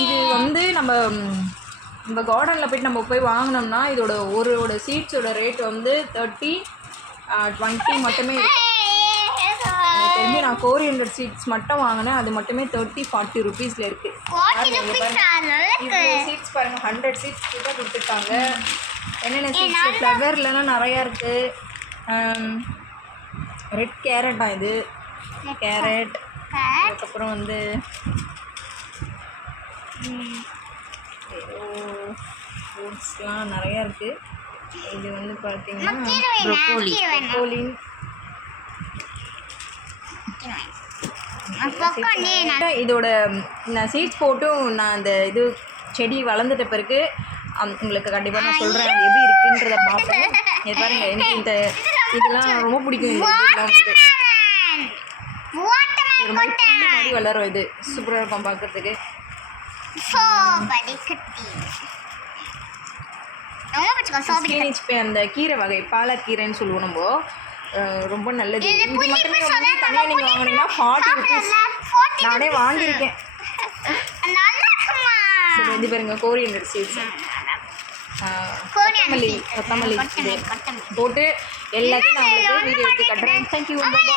இது வந்து நம்ம கார்டனில் போய்ட்டு நம்ம போய் வாங்கினோம்னா இதோட சீட்ஸோட ரேட் வந்து 20 மட்டுமே இருக்குது. எனக்கு தெரிஞ்சு நான் 400 சீட்ஸ் மட்டும் வாங்கினேன். அது மட்டுமே 30-40 ருபீஸில் இருக்குது. இவ்வளோ சீட்ஸ் பாருங்கள், 100 சீட்ஸ் கிட்ட கொடுத்துருக்காங்க. என்னென்ன சீட்ஸ் ஃப்ளவர்லாம் நிறையா இருக்குது. ரெட் கேரட்டா இது, கேரட். அதுக்கப்புறம் வந்து ஃப்ரூட்ஸ்லாம் நிறையா இருக்குது. இது வந்து பார்த்தீங்கன்னா ப்ரோக்கோலின். இதோட நான் சீட்ஸ் போட்டும் நான் அந்த இது செடி வளர்ந்துட்ட பிறகு உங்களுக்கு கண்டிப்பாக நான் சொல்கிறேன் அது எப்படி இருக்குன்றத பார்ப்பேன். இது பாருங்கள், எனக்கு இதெல்லாம் ரொம்ப பிடிக்கும். இதெல்லாம் வந்து மாதிரி வளரும். இது சூப்பராக இருக்கும் பார்க்குறதுக்கு. அந்த கீரை வகை பாலக்கீரைன்னு சொல்லுவோம் நம்ம, ரொம்ப நல்லது. இது மட்டுமே வந்து தனியாக நீங்கள் வாங்கினீங்கன்னா 40 ருபீஸ். நானே வாங்கியிருக்கேன். சரி, இது பாருங்க, கோரியண்டர் சீட்ஸ், கொத்தமல்லி போட்டு எல்லாத்தையும் நான் உங்களுக்கு வீடியோ எடுத்து கட்டுறேன். தேங்க்யூ, பாய்.